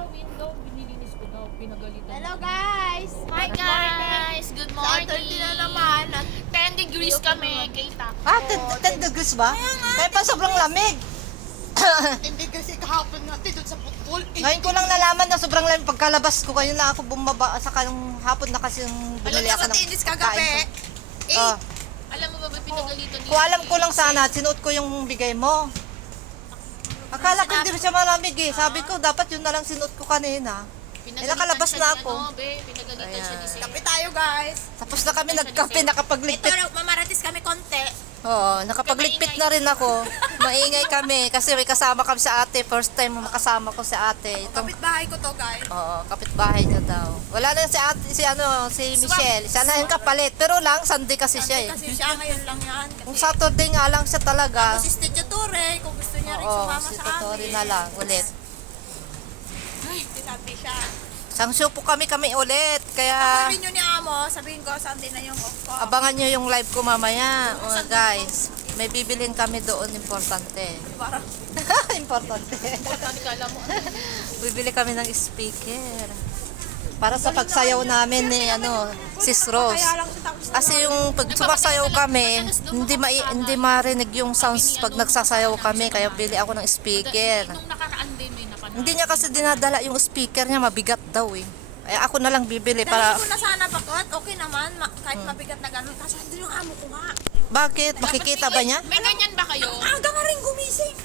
daw, binilinis ko daw, pinagalitan. Hello guys! Hi guys! Good morning! Saturday na naman. At 10 degrees kami, Keita. 10 degrees ba? Kaya pa sobrang lamig. hindi kasi kahapon natin doon sa football. Ngayon ko lang nalaman na sobrang lamig. Pagkalabas ko, kayo na ako bumaba. Sa kanong hapon na kasi yung Alam binili niyo ako sa ng tinis kagabi. Oh. Alam mo ba ba pinagalitan Kung alam ko lang sana, sinuot ko yung bigay mo. Akala ko hindi siya malamig eh. Sabi ko, dapat yun na lang sinuot ko kanina. nakalabas na ako. Pinagalitan siya ni Sir. Kape tayo guys. Tapos na kami nagkape, Ito, nakapagligpit. mamaratis kami konti. Oo, nakapagligpit na rin ako. Maingay kami kasi may kasama kami sa ate. First time makasama ko si ate. Itong, Kapitbahay ko to guys. oo, kapitbahay niya daw. Wala na si ate, si Michelle. Siya na yung kapalit. Pero lang, Sunday kasi siya eh. Kasi siya ngayon lang yan. Kung Saturday nga lang siya talaga. Si Studio Ture, kung gusto niya rin Oo, sumama si sa Totori amin. na lang ulit. Ay, sabi siya. Sangsyo po kami ulit. Ako Kaya rin yun ni Amo, sabihin ko Sunday na yung off ko. abangan nyo yung live ko mamaya. Oh, guys, may bibilin kami doon. Importante. Parang, Importante. Kala mo, Bibili kami ng speaker. Para sa pagsayaw namin ni Sis Rose. kaya lang siya tapos Kasi yung pag sumasayaw kami, hindi marinig yung sounds pag nagsasayaw kami. Kaya bili ako ng speaker. nung nakaraan din may napanood. Hindi niya kasi dinadala yung speaker niya, mabigat daw eh. Kaya ako na lang bibili Dahil para... ko na sana bakit, okay naman, kahit mabigat na gano'n. Kaso hindi yung amo ko nga. Bakit? Makikita ba niya? May ganyan ba kayo? Aga nga rin gumising.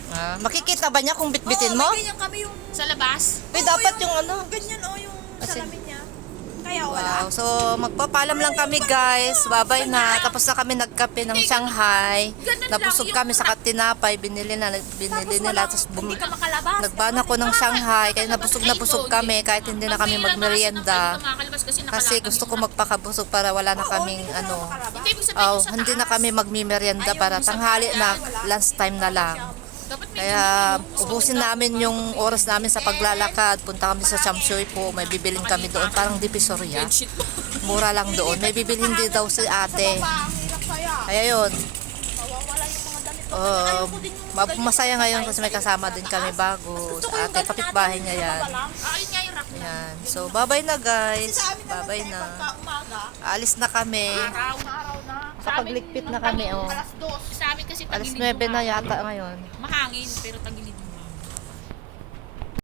Makikita ba niya kung bitbitin mo? May ganyan kami yung... Sa labas? Dapat yung Ganyan yung Kasi- salamin niya. Kaya wala. Wow. So, magpapalam lang kami guys. Babay na. Tapos na kami nagkape ng Shanghai. Nabusog kami sa katinapay. Binili nila. Tapos Hindi ka makalabas. nagbana ko ng Shanghai. Kaya nabusog kami kahit hindi na kami magmerienda. Kasi gusto ko magpakabusog para wala na kaming Hindi, ibig sabihin yung sa hindi na taas. kami magmimerienda para tanghali na, lunch time na lang. Dapat may Kaya ubusin namin yung oras namin sa paglalakad. Punta kami sa Chamshoy po. May bibilin kami doon. Parang Divisoria. Mura lang doon. May bibilin din daw si ate. Ang hirap kaya. Kaya yun. Mawawala yung mga damit ko. Ayoko din yung Masaya ngayon kasi may kasama din kami bago. Sa ate, kapitbahay niya yan. ayun nga yung rack na. Yan. So, bye-bye na guys. Bye-bye na. umaga. Alis na kami. Araw na. Kapagligpit na kami, oh. Alas 2. Sa amin kasi Alas tagilid 9 na yata ngayon. Mahangin, pero tagilid